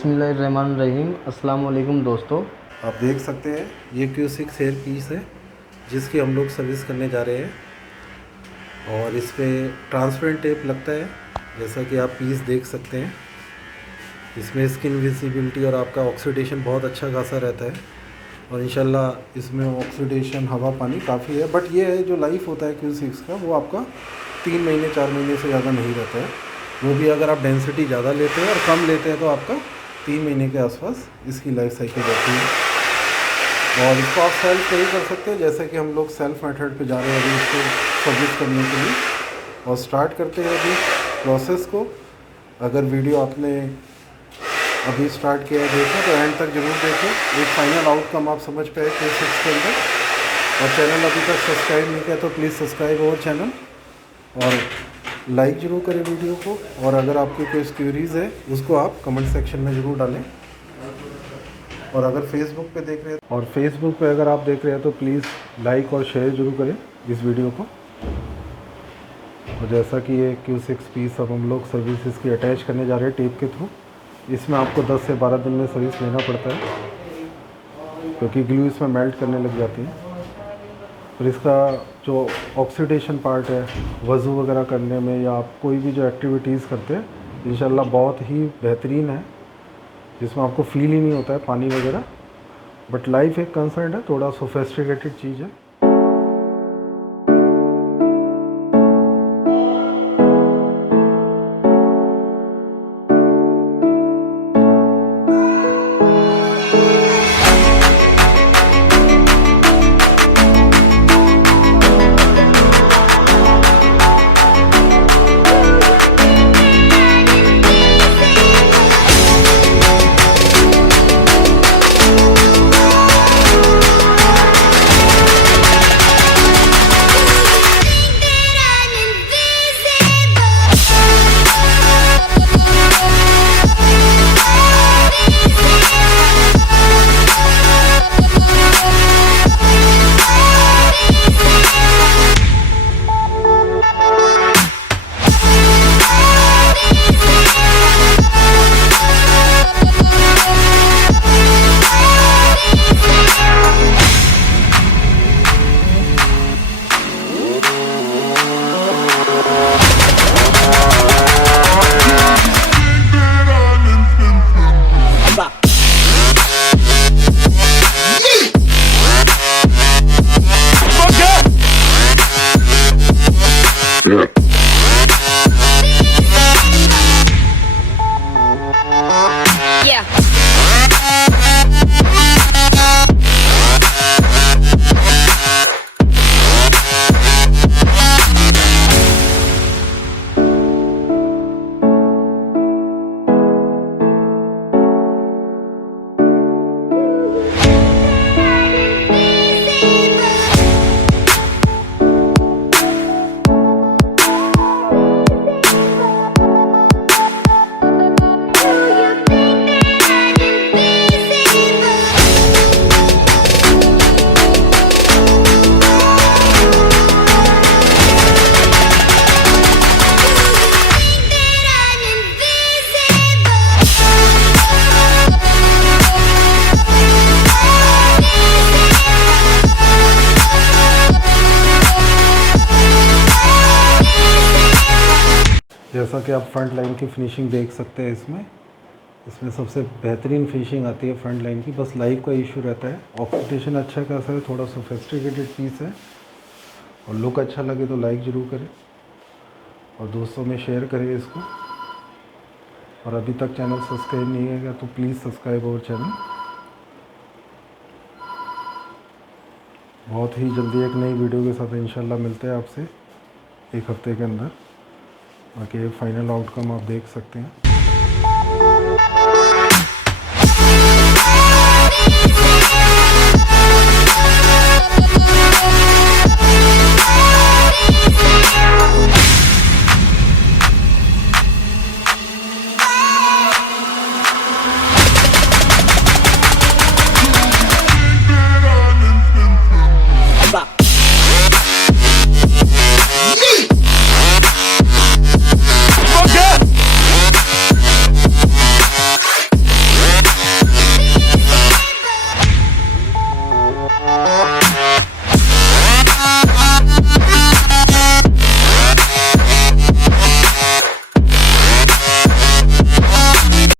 बिस्मिल्लाहिर्रहमानिर्रहीम। अस्सलाम वालेकुम दोस्तों। आप देख सकते हैं ये Q6 हेयर पीस है जिसकी हम लोग सर्विस करने जा रहे हैं और इस पर ट्रांसपेरेंट टेप लगता है जैसा कि आप पीस देख सकते हैं। इसमें स्किन विजिबिलिटी और आपका ऑक्सीडेशन बहुत अच्छा खासा रहता है और इंशाल्लाह इसमें ऑक्सीडेशन हवा पानी काफ़ी है। बट ये है जो लाइफ होता है Q6 का वो आपका 3 महीने 4 महीने से ज़्यादा नहीं रहता है। वो भी अगर आप डेंसिटी ज़्यादा लेते हैं और कम लेते हैं तो आपका 3 महीने के आसपास इसकी लाइफ साइकिल रहती है। और इसको आप सेल्फ नहीं कर सकते जैसे कि हम लोग सेल्फ मेथड पे जा रहे हैं अभी इसको सर्विस करने के लिए। और स्टार्ट करते हैं अभी प्रोसेस को। अगर वीडियो आपने अभी स्टार्ट किया है देखना तो एंड तक ज़रूर देखें, एक फाइनल आउटकम आप समझ पाए Q6 के अंदर। और चैनल अभी तक सब्सक्राइब नहीं किया तो प्लीज़ सब्सक्राइब अवर चैनल और लाइक ज़रूर करें वीडियो को। और अगर आपकी कोई क्वेरीज़ है उसको आप कमेंट सेक्शन में ज़रूर डालें। और अगर फेसबुक पे देख रहे हैं अगर आप देख रहे हैं तो प्लीज़ लाइक और शेयर ज़रूर करें इस वीडियो को। और जैसा कि ये Q6 पीस अब हम लोग सर्विस इसकी अटैच करने जा रहे हैं टेप के थ्रू। इसमें आपको 10 से 12 दिन में सर्विस लेना पड़ता है क्योंकि ग्लू इसमें मेल्ट करने लग जाती है। और इसका जो ऑक्सीडेशन पार्ट है वज़ू वगैरह करने में या आप कोई भी जो एक्टिविटीज़ करते हैं इंशाल्लाह बहुत ही बेहतरीन है, जिसमें आपको फील ही नहीं होता है पानी वगैरह। बट लाइफ एक कंसर्न है, थोड़ा सोफिस्टिकेटेड चीज़ है। जैसा कि आप फ्रंट लाइन की फिनिशिंग देख सकते हैं इसमें सबसे बेहतरीन फिनिशिंग आती है फ्रंट लाइन की। बस लाइफ का इशू रहता है। ऑक्सीडेशन अच्छा खासा है, थोड़ा सोफिस्टिकेटेड पीस है और लुक अच्छा लगे तो लाइक ज़रूर करें और दोस्तों में शेयर करें इसको। और अभी तक चैनल सब्सक्राइब नहीं है तो प्लीज़ सब्सक्राइब अवर चैनल। बहुत ही जल्दी एक नई वीडियो के साथ इंशाल्लाह मिलते हैं आपसे एक हफ्ते के अंदर। बाकी फाइनल आउटकम आप देख सकते हैं।